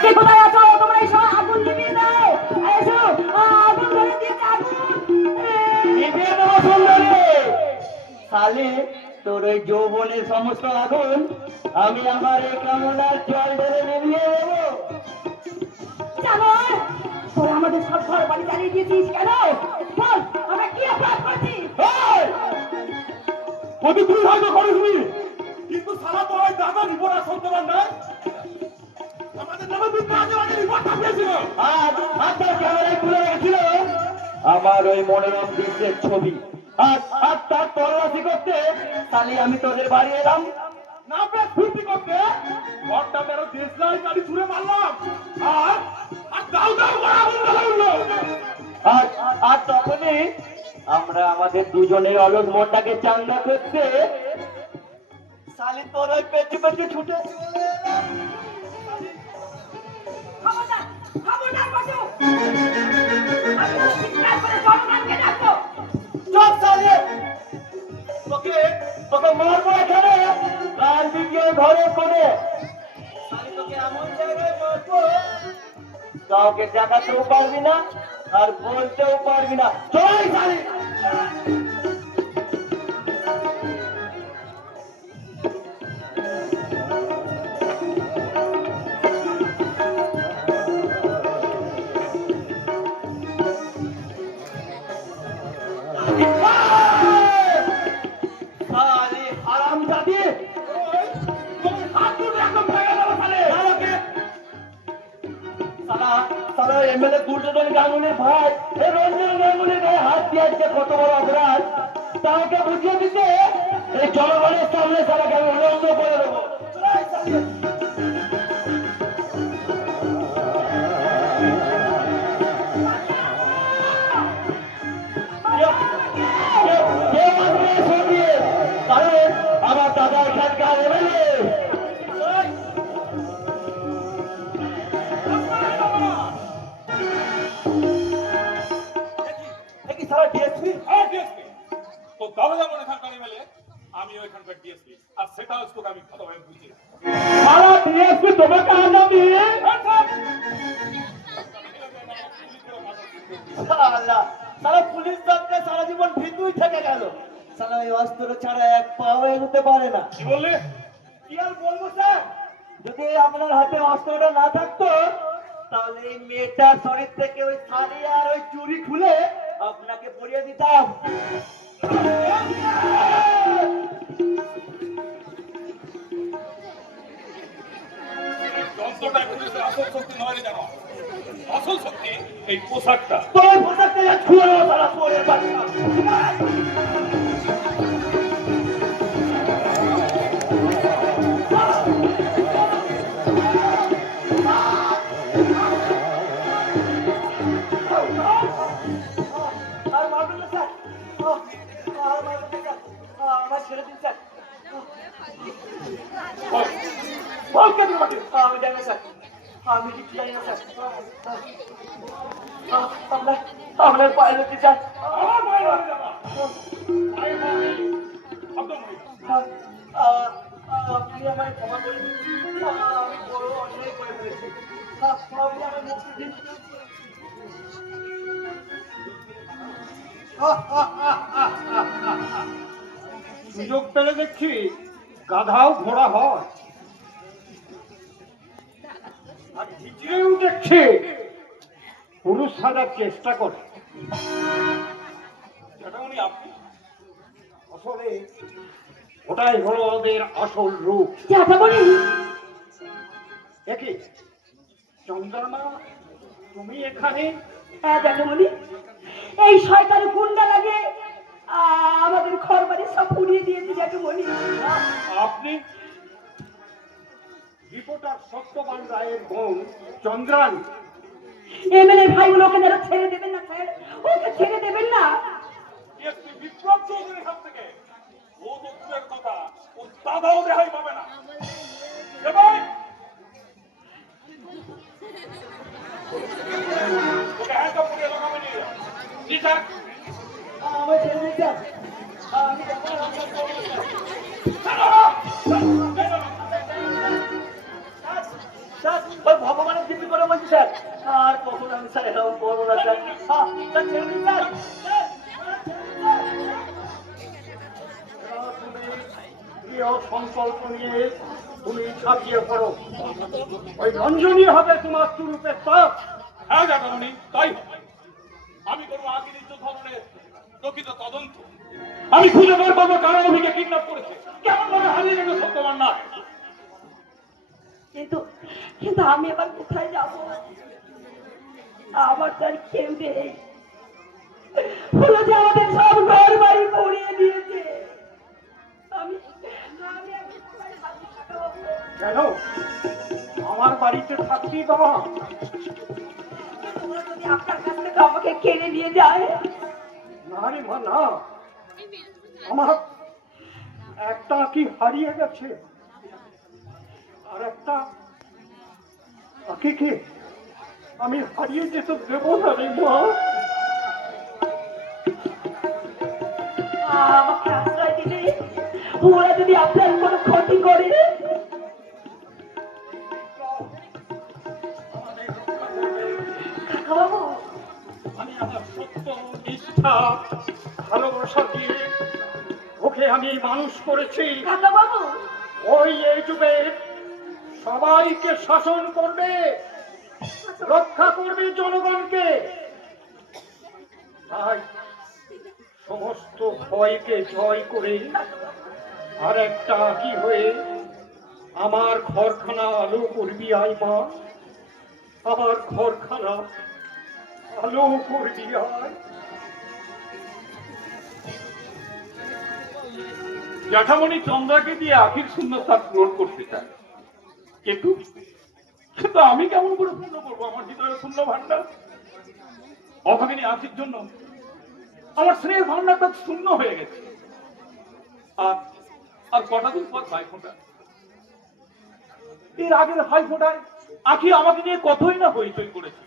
কোথায় আছো তোমরা? এই সময় আগুন নিভিয়ে দাও। এসো, আগুন ধরে দিয়েছে, আগুন নিভিয়ে দেবো সুন্দরী। শালি, তোর ওই যৌবনের সমস্ত আগুন আমি আমার এই কামনার জল ঢেলে নিভিয়ে দেবো। জানো তোরা আমাদের সব ঘর বাড়ি জ্বালিয়ে দিয়েছিস কেন? বল, আমরা কি অপরাধ করছি? কত তুই হয়তো করিসনি, কিন্তু সারা তো ওই দাদা রিপোর্ট আর শুনতে পার না। আমাদের নামে দুটো আগে রিপোর্ট ছাপিয়েছিল। আর আপনার ক্যামেরায় তুলে রেখেছিল আমার ওই মনোরম দৃশ্যের ছবি। আর আর তার তল্লাশি করতে শালি আমি তোদের বাড়ি এলাম। না পেয়ে ফুর্তি করতে ঘরটা মেরো দেশলাই গাড়ি ছুড়ে মারলাম। আর আর দাও দাও করে আগুন জ্বলে উঠলো। আর আর তখনই আমরা আমাদের দুজনের অলস মনটাকে চাঙ্গা করতে শালি তোর ওই পেছু পেছু ছুটে চলে এলাম। খবরদার, খবরদার বাসু। আমি চিৎকার করে জনগণকে ডাকবো। চল শালি, তোকে তোকে মারবো এখানে প্রাণ দিকে ঘরে করে। শালি তোকে এমন জায়গায় মারবো কাউকে দেখাতেও পারবি না আর বলতেও পারবি না। চল শালি। শালি হারামজাদি, তুমি হাত তুলে একদম ভেঙে দেবো সালে। সালা সালা এমএলএ দুর্যোধন গাঙ্গুলির ভাই এই রঞ্জন গাঙ্গুলির গায়ে হাত দিয়েছে কত বড় অপরাধ তাকে বুঝিয়ে দিতে এই জনগণের সামনে সারাকে আমি উলঙ্গ করে দেবো। কারণ আমার দাদা এখানকার এমএলএ। সারা ডিএসপি হ্যাঁ ডিএসপি, তো দাদা যেমন এখানকার এমএলএ, আমিও এখানকার ডিএসপি। আর সেটাও তোকে আমি ভালোভাবে বুঝিয়ে দেবো। সারা ডিএসপি তোমাকে আনাবি। সালা সারা পুলিশ দপ্তরে সারা জীবন ভিতুই থেকে গেল। সালা এই অস্ত্র ছাড়া এক পাও এগোতে পারে না। কি বললি? কি আর বলবো স্যার, যদি আপনার হাতে অস্ত্রটা না থাকতো তাহলে এই মেয়েটার শরীর থেকে ওই শাড়ি আর ওই চুড়ি খুলে আপনাকে পরিয়ে দিতাম। যন্ত্রটা পুলিশের আসল শক্তি নয় জানো, আসল শক্তি এই পোশাকটা। তোর পোশাকটা যা ছুঁয়ে দেবো সারা শরীর বাচ্চা। আর মারবেন না স্যার, আর মারবেন না স্যার, আমার ছেড়ে দিন স্যার। বল কেন মাটি? আমি জানি না স্যার, আমি কিছু জানি না স্যার। আপনার আপনার পায়ে ধরতে চান। আমার মায়ের বাড়ি যাবা। মায়ের বাড়ি একদম হয়ে গেল। আপনি আমায় ক্ষমা করে দিন, আমি বড় অন্যায় করে ফেলেছি। আপনি আমার মুক্তি দিন। সুযোগ পেলে দেখছি গাধাও ঘোড়া হয়, আর হিজড়েও দেখছি পুরুষ সাজার চেষ্টা করে। সেটা উনি আপনি। আসলে ওটাই হলো ওদের আসল রূপ। যাতা বলি দেখি চন্দ্রমা, তুমি এখানে? হ্যাঁ জ্যাঠামণি, এই শয়তানি গুন্ডা লাগে আমাদের ঘর বাড়ি সব পুড়িয়ে দিয়েছে জ্যাঠামণি। আপনি রিপোর্টার সত্যবান রায়ের বোন চন্দ্রানী? এমএলএ ভাইগুলোকে যারা ছেড়ে দেবেন না স্যার, ওকে ছেড়ে দেবেন না। একটি বিপ্লব চৌধুরীর হাত থেকে ও তো দূরের কথা, ও দাদাও রেহাই পাবে না। এ ভাই, ওকে হ্যান্ডকাপ করিয়ে লগাবে নিয়ে যাও। জি স্যার। আমার ছেড়ে দিন স্যার, আমি স্যার, ওই ভগবানের স্যার আর কখন আমি স্যার এরকম করবো না স্যার স্যার ছেড়ে দিন স্যার তুমি প্রিয় সংকল্প নিয়ে তুমি ছাপিয়ে পড়ো। ওই রঞ্জনী হবে তোমার চুরুপের পাপ। হ্যাঁ জ্যাঠামণি, তাই হবে। আমি করবো আকিরিত ধরনের প্রকৃত তদন্ত। আমি খুঁজে বের করবো কারা অভিকে কিডন্যাপ করেছে, কেমন ভাবে হারিয়ে গেল সত্যবান না। কিন্তু কিন্তু আমি এবার কোথায় যাব? আমার তার কেউ নেই। হলো যে আমাদের সব ঘর বাড়ি পড়িয়ে দিয়েছে। আমি আমি এখন কোথায় থাকবো? কেন আমার বাড়িতে থাকতেই বাবা? তোমরা যদি আপনার কাছ থেকে আমাকে কেড়ে নিয়ে যায়, না রে মা না, আমার একটা কি হারিয়ে গেছে, আর একটা আকিকে আমি হারিয়ে যেতে দেবো না রে মা। আমাকে আশ্রয় দিলে ওরা যদি আপনার কোনো ক্ষতি করে, কাকাবাবু, আমি আমার সত্য নিষ্ঠা ভালোবাসা দিয়ে ওকে আমি মানুষ করেছি। কাকাবাবু, ওই এই যুগে সবাইকে শাসন করবে, রক্ষা করবে জনগণকে। তাই সমস্ত ভয়কে জয় করে আর একটা কি হয়ে আমার ঘরখানা আলো করবি আই মা, আমার ঘরখানা আলো করবি আয়। জ্যাঠামণি চন্দ্রাকে দিয়ে আখির শূন্যস্থান পূরণ করতে চায়, কিন্তু কিন্তু আমি কেমন করে পূর্ণ করবো আমার হৃদয়ের শূন্য ভান্ডার? অভাগিনী আখির জন্য আমার স্নেহের ভান্ডারটা শূন্য হয়ে গেছে। আর আর কটা দিন পর ভাইফোঁটা। এর আগের ভাইফোঁটায় আখি আমাকে নিয়ে কতই না হইচই করেছে।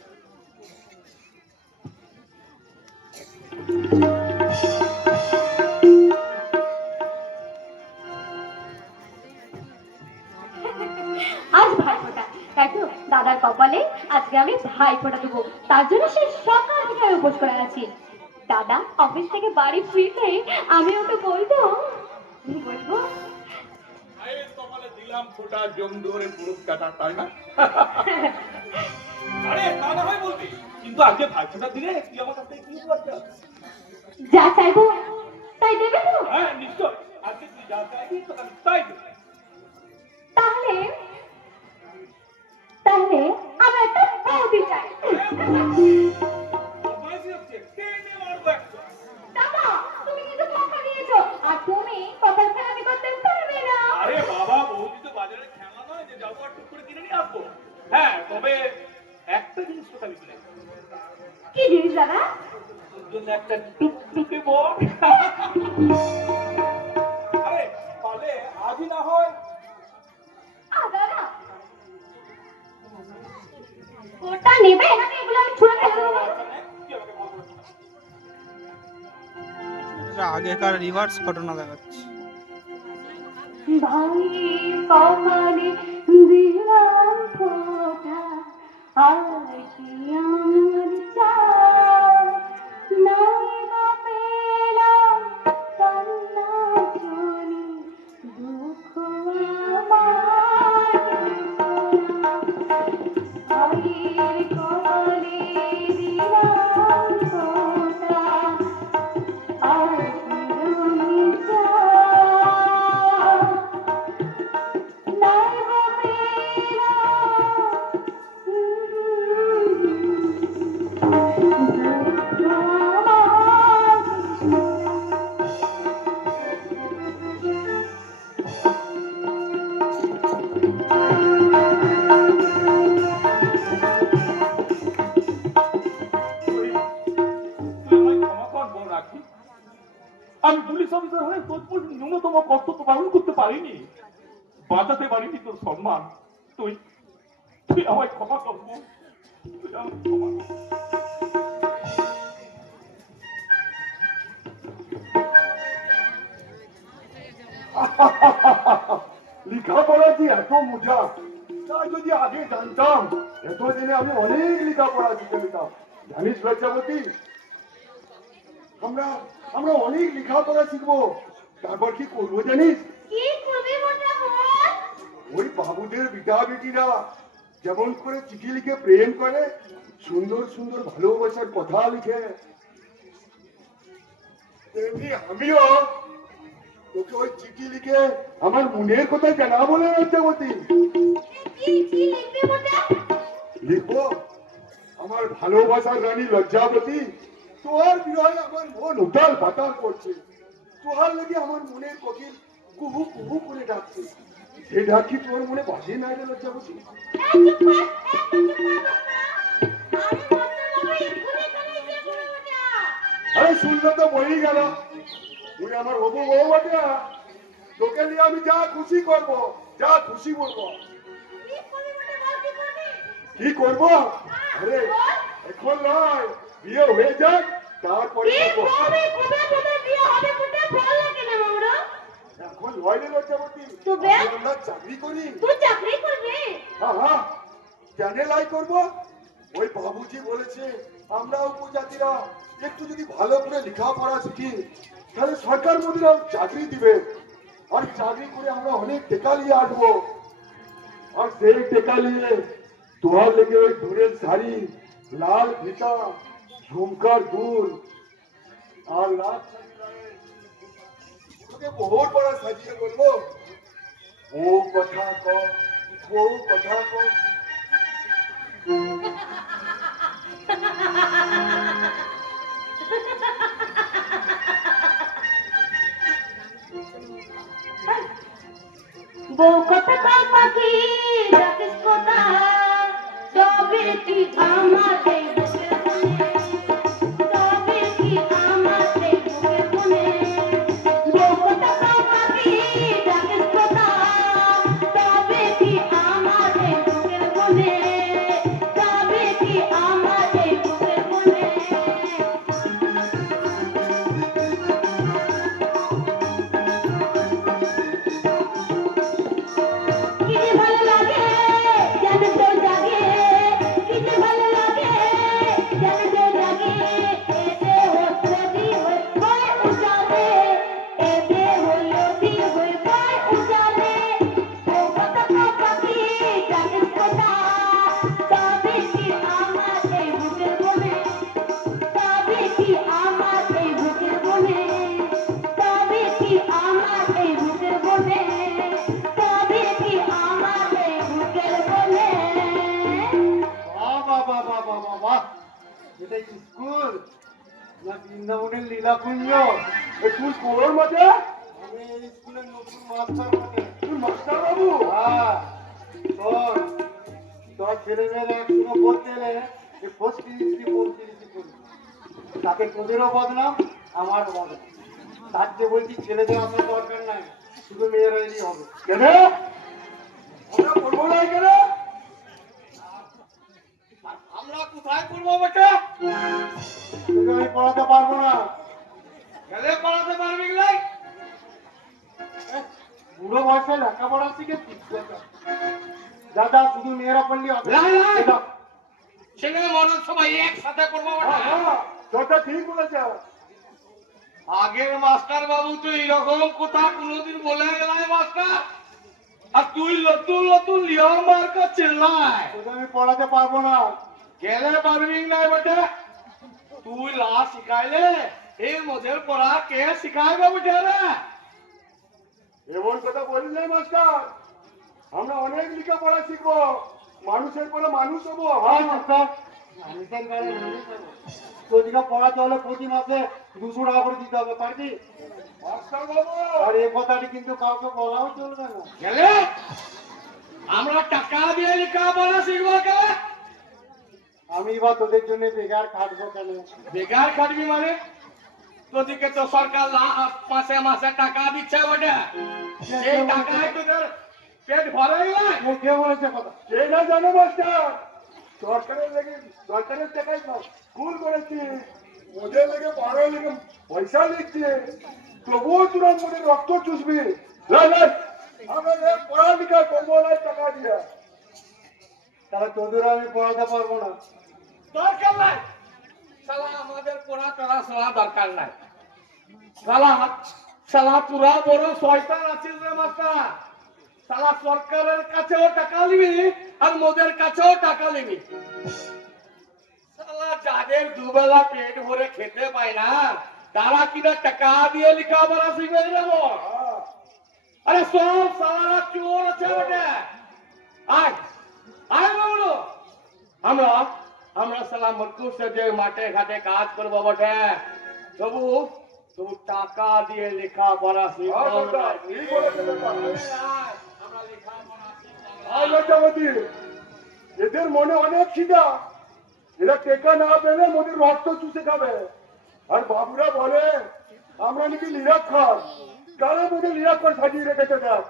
আজ ভাইফোঁটা, তাই তো দাদার কপালে আজকে আমি ভাইফোঁটা দেবো। তার জন্য সে সকাল থেকে আমি উপোস করে আছি। দাদা অফিস থেকে বাড়ি ফিরতে আমি ওকে বলবো ভাইয়ের কপালে দিলাম ফোঁটা, জম ধরে পুরস্কারটা, তাই না? আরে তা না হয় বলবি, কিন্তু আজকে ভাইফোঁটার দিনে তুই আমার কাছ থেকে কি উপহার চাস? যা চাইবো তাই দেবে তো? হ্যাঁ নিশ্চয়, আজকে তুই যা চাইবি তোকে আমি তাই দেবো। তাহলে তাহলে আমি একটা বৌদি চাই। বদমাইশি হচ্ছে, টেনে মারবো একটা। দাদা তুমি কিন্তু কথা দিয়েছো, আর তুমি কথার খেলামি করতে পারবে না। আরে বাবা, বৌদি তো বাজারে খেলা নয় যে যাবো আর টুক করে কিনে নিয়ে আসবো। হ্যাঁ, তবে একটা জিনিস তোকে আমি কিনে দেবো। কি জিনিস দাদা? তোর জন্য একটা টুকটুকে বল। আরে তাহলে আজই না হয় দাদা ওটা নেবে নাকি এগুলো আমি ছুঁড়ে ফেলবো? এটা আগেকার রিভার্স ঘটনা দেখাচ্ছে। ভাই কপালে দিলাম ফোঁটা, আর কি আমার চাই, নাই বা পেলাম কান্না জনি, দুঃখ আমার ভাইয়ের কপালে দিলাম ফোঁটা, আর কি আমি চাই, নাই বা পেলাম দুঃখ তুই আমায় ক্ষমা কর বল রাখি। আমি পুলিশ অফিসার হয়ে তোর ন্যূনতম কর্তব্য পালন করতে পারিনি, বাঁচাতে পারিনি তোর সম্মান। তুই তুই আমায় ক্ষমা কর বোন। তুই আমায় ক্ষমা কর। লেখাপড়া কি এত মজা? তাই যদি আগে জানতাম এতদিনে আমি অনেক লেখাপড়া শিখে নিতাম, জানিস লজ্জাবতী? আমরা আমরা অনেক লেখাপড়া শিখবো, তারপর কি করবো জানিস? কি করবে মোটা বল? ওই বাবুদের বিটা বেটিরা যেমন করে চিঠি লিখে প্রেম করে, সুন্দর সুন্দর ভালোবাসার কথা লিখে, তেমনি আমিও তোকে ওই চিঠি লিখে আমার মনের কথা জানাবো না লজ্জাবতী। কি কি লিখবে মোটা? লিখবো, আমার ভালোবাসার রানী লজ্জাবতী, তোর বিরহে আমার মন উতাল পাতাল করছে, তোর লেগে আমার মনের কোকিল কুহু কুহু করে ডাকছে, সে ডাকি তোর মনে বাজে না রে লজ্জাবতী? চুপ কর, চুপ কর। আরে মোটা বাবা এক্ষুনি এখানে এসে পড়ো মোটা। আরে শুনলে তো বলেই গেল, তুই আমার হবু বউ বাটা, তোকে নিয়ে আমি যা খুশি করব, যা খুশি বলবো। কি করবে মোটা বল কি করবে? কি করব? আরে এখন নয়, বিয়ে হয়ে যাক তারপরে কি করবো। করবে? কবে বিয়ে হবে মোটা বল না কেন মামরা? এখন নয় রে লজ্জাবতী, তবে? আমরা চাকরি করি। তুই চাকরি করবে? হ্যাঁ, কেন লাই করবো? ওই বাবুজি বলেছে আমরা উপজাতিরা একটু যদি ভালো করে লেখাপড়া শিখি, তাহলে সরকার মোদীরা চাকরি দিবে, আর চাকরি করে আমরা অনেক টেকা নিয়ে আসবো, আর সেই টেকা নিয়ে তোমার লেগে ওই দূরের শাড়ি, লাল ফিতা, ঝুমকার দুল আর লাল শাড়ি গায়ে তোকে বহুত বড় সাজিয়ে বলবো, ও কথা কম, ও কথা কম। বউ কথা কয় পাখি রাখিস কথা, তবে কি আমাদের বুকের কোণে, তবে কি আমাদের বুকের কোণে। বউ কথা কয় পাখি রাখিস কথা, তবে কি আমাদের বুকের কোণে, তবে কি আমাদের বুকের কোণে। কি যে ভালো লাগে যেন তোর জাগে, কি যে ভালো লাগে যেন তোর জাগে। এতে হলদি হয়ে বয় উজালে, এতে হলদি হয়ে বয় উজালে। ও কথা পাখি জানিস কথা, তবে কি আমার এই বুকের কোণে, তবে কি আমার এই বুকের কোণে, তবে কি আমার এই বুকের কোণে, তবে কি আমার এই বুকের কোণে। বাবা, এটা স্কুল না বৃন্দাবনের লীলাকুঞ্জ? তুই কোন মাঝে? আমি এই স্কুলের নতুন মাস্টার বটে। তুই মাস্টার বাবু? হ্যাঁ, তোর তোর ছেলে মেয়েরা একসঙ্গে পড়তে এলে তাকে তোদেরও বদনাম, আমারও বদনাম। তার চেয়ে বলছি ছেলেদের আসার দরকার নাই, শুধু মেয়েরা এলেই হবে। কেন আমরা করবো না কেন? আমরা কোথায় করবো বেটা? তোকে আমি পড়াতে পারবো না। গেলে পড়াতে পারবি নাই? বুড়ো বয়সে লেখাপড়া শিখেছিস? দাদা শুধু মেয়েরা পড়লি হবে? ছেলে মনের সবাই একসাথে করবো তোরটা ঠিক বলেছ। আগের মাস্টার বাবু তো এইরকম কথা কোনোদিন বলে গেলাই মাস্টার, আর তুই নতুন নতুন নিয়ম বার করছিস নাই। তোকে আমি পড়াতে পারবো না। গেলে পারবি নাই বেটা, তুই লা শিখাইলে এই মধ্যে পড়া কে শিখাইবে বেটা রে? এমন কথা বলি নাই মাস্টার, আমরা অনেক লেখাপড়া শিখবো, মানুষের পরে মানুষ হবো। হ্যাঁ মাস্টার, মানুষের গায়ে মানুষ হবো। তোদিকে পড়াতে হলে প্রতি মাসে 200 টাকা করে দিতে হবে, পারবি? মাস্টার বাবু, আর এই কথাটি কিন্তু কাউকে বলাও চলবে না। গেলে আমরা টাকা দিয়ে লেখাপড়া শিখবো গেলে? আমি বা তোদের জন্য বেকার খাটবো কেন? বেকার খাটবি মানে? তোদিকে তো সরকার মাসে মাসে টাকা দিচ্ছে ওটা, এই টাকায় তোদের পেট ভরে যায়। কে বলেছে কথা? কে না জানো মাস্টার, সরকারের লেগে, সরকারের টাকায় স্কুল করেছি, ওদের লেগে পাড়ার লেগে পয়সা দিচ্ছে, তবুও তোরা মনে রক্ত চুষবি। আমরা পড়ালেখা করবো না টাকা দিয়ে। তাহলে তোদের আমি পড়াতে পারবো না। দরকার নাই শালা, আমাদের পড়া টড়া শোনা দরকার নাই শালা। শালা তোরা বড় শয়তান আছিস রে মাস্টার। শালা সরকারের কাছেও টাকা নিবি আর মোদের কাছেও টাকা নিবি। শালা যাদের দুবেলা পেট ভরে খেতে পায় না তারা কিনা টাকা দিয়ে লেখাপড়া শিখবে যাবো? আরে সব শালারা চোর আছে বটে। আয় আয় বাবু, আমরা আমরা শালা মরকুশে যে মাঠে ঘাটে কাজ করবো বটে, তবু তবু টাকা দিয়ে লেখাপড়া শিখবো না। এই বলেছে ব্যাপার। আয়, আমরা লেখাপড়া শিখবো। আয় লজ্জাবতী, এদের মনে অনেক খিদা, এরা টেকা না পেলে মোদের রক্ত চুষে খাবে। আর বাবুরা বলে আমরা নাকি নিরক্ষর, কারা মোদের নিরক্ষর সাজিয়ে রেখেছে দেখ।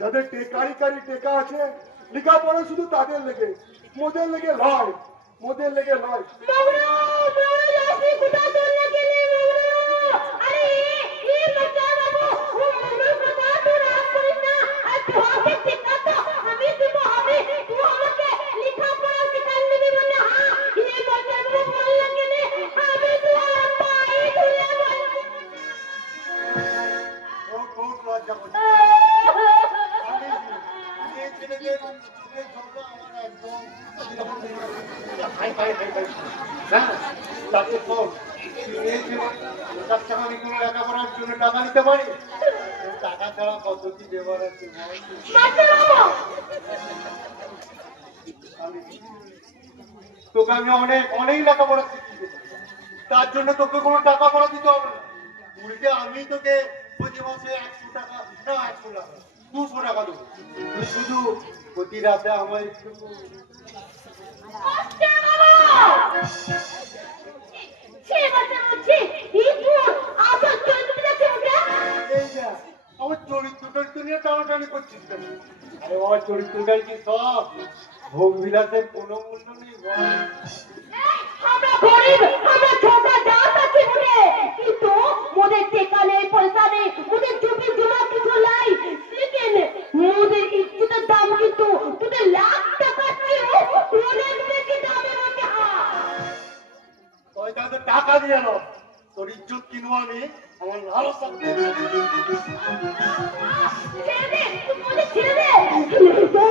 যাদের টেকারি টেকা আছে লেখাপড়া শুধু তাদের লেগে, মোদের লেগে নয়, মোদের লেগে নয়। বাবুরা, বাবুরা, আপনি কোথায় চলে গেলেন বাবুরা? আরে এই বাচ্চা বাবু, ও বাবুর কথা তো রাগ করিস না। আর তুই আমাকে শেখাতো, আমি দিব হবে। তুই আমাকে লেখাপড়া শেখান দিবি মানে? হ্যাঁ, এই বাচ্চা বাবু বলল কেনে আমি তোমার পায়ে ধরে বলছি। ও খুব লজ্জাবতী। এই ছেলেদের চোখের ঝলকা আমার একদম ভাই ভাই ভাই ভাই, হ্যাঁ তাকে ফোন এই যে ওটার টাকা আমি কোনো লেখাপড়ার জন্য টাকা নিতে পারি? টাকা ছাড়া কত কি ব্যবহার আছে বল? বাচ্চা বাবু, তোকে আমি অনেক অনেক লেখাপড়া শিখিয়ে দেবো, তার জন্য তোকে কোনো টাকা পড়া দিতে হবে না। উল্টে আমি তোকে প্রতি মাসে 100 টাকা, না 100 টাকা 200 টাকা দেবো। তুই শুধু প্রতি রাতে আমার একটু বাচ্চা বাবু। সে বাচ্চা বলছি, এই তোর আসল চরিত্র যাচ্ছে ওটা। এই যা আমার চরিত্রটা নিয়ে টানাটানি করছিস কেন? আরে আমার চরিত্রটাই কি সব? ভোগ বিলাসের কোনো মূল্য নেই বল। আমরা গরিব, আমরা ছোটা জাত আছি বলে, কিন্তু মোদের টেকা নেই, পয়সা নেই, মোদের জমি জমা কিছু নাই। লেকিন মোদের ইজ্জতের দাম কিন্তু তোদের লাখ টাকার চেয়েও অনেক বেশি দামের মধ্যে। তুই তাহলে টাকা দিয়ে নাও, তোর ইজ্জত কিনবো আমি আমার লালসা। ছেড়ে দে, তুই মোদের ছেড়ে দে। নয়তো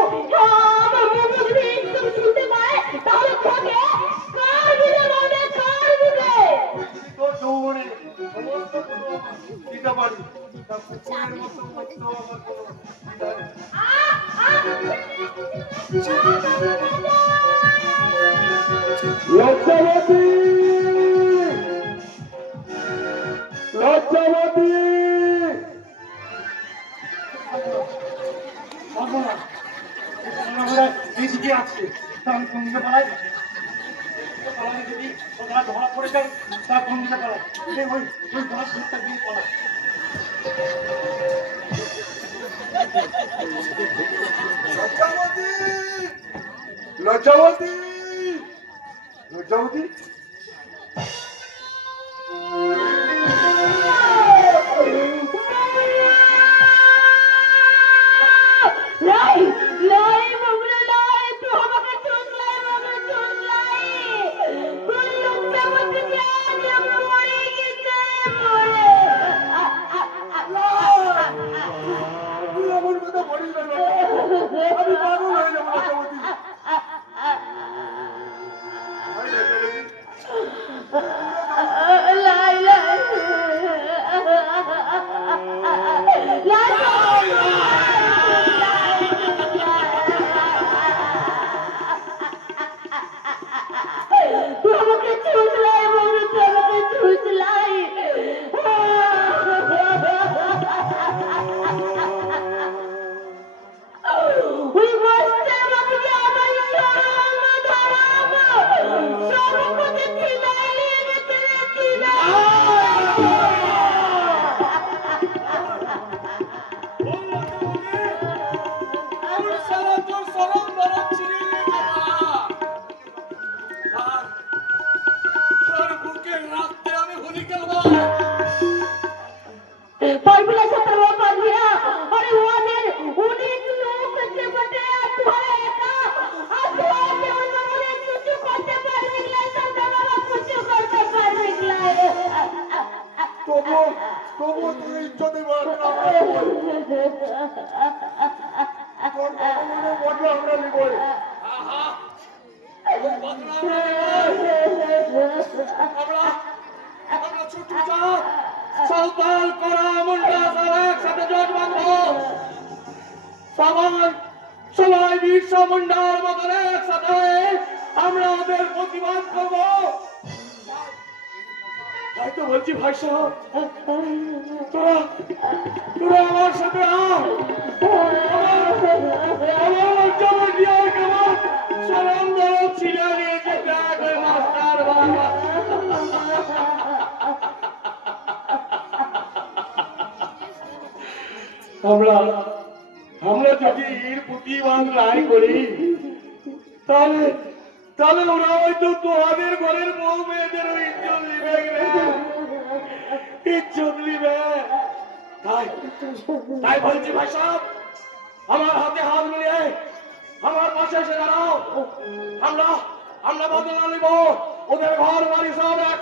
আমার মুখ যদি একদম শুনতে পায় তাহলে তোকে কার দিলে বলবে, কার দিলে? তোর যৌবনে সমস্ত কোনো দিতে পারি, তা পুকুরের মতো করতে আমার কোনো দ্বিধা নেই। লজ্জাবতী, লজ্জাবতী, এইদিকে আসছে, তা আমি কোন দিকে পালাই? পালাই যদি ওরা ধরা পড়ে যায়, তা কোন দিকে পালাই? ওই ওই গাছ ধরতে দিয়ে পালাই। লজ্জাবতী, লজ্জাবতী, লজ্জাবতী, লাই লাই বাবুরা, লাই তুই আমাকে চুদলাই, বাবা চুদলাই। তুই লোকটা আমাকে দিয়ে মরে গেছে, মরে। তুই আমার কথা বলিস না লজ্জাবতী। আমি পাগল হয়ে যাবো লজ্জাবতী। ভাই লজ্জাবতী, তবুও তোর ইজ্জতে বাড়বে আমরা নিবই। তোর ভগবানের বদলা আমরা নিবই। আমরা ছোট চাঁদ সাঁওতাল করা মুন্ডা সব একসাথে জোট বাঁধবো। সবাই বিরসা মুন্ডার মতন একসাথে হয়ে আমরা ওদের প্রতিবাদ করবো। তাই তো বলছি ভাই সাহেব, তোরা আমার সাথে আয়। আমার জমি দিয়ে কেমন সালাম ধরো ছিলা নিয়েছে দেখ ওই মাস্টার বাবা। আমরা যদি এর প্রতিবাদ নাই করি তাহলে তাহলে ওরা হয়তো তোমাদের ঘরের বউ মেয়েদের ইজ্জত নিবে, ইজ্জত নিবে। তাই বলছি ভাই সাহেব, আমার হাতে হাত মিলিয়ে আমার পাশে এসে দাঁড়াও। আমরা বদলা নিব, ওদের ঘর বাড়ি সব এক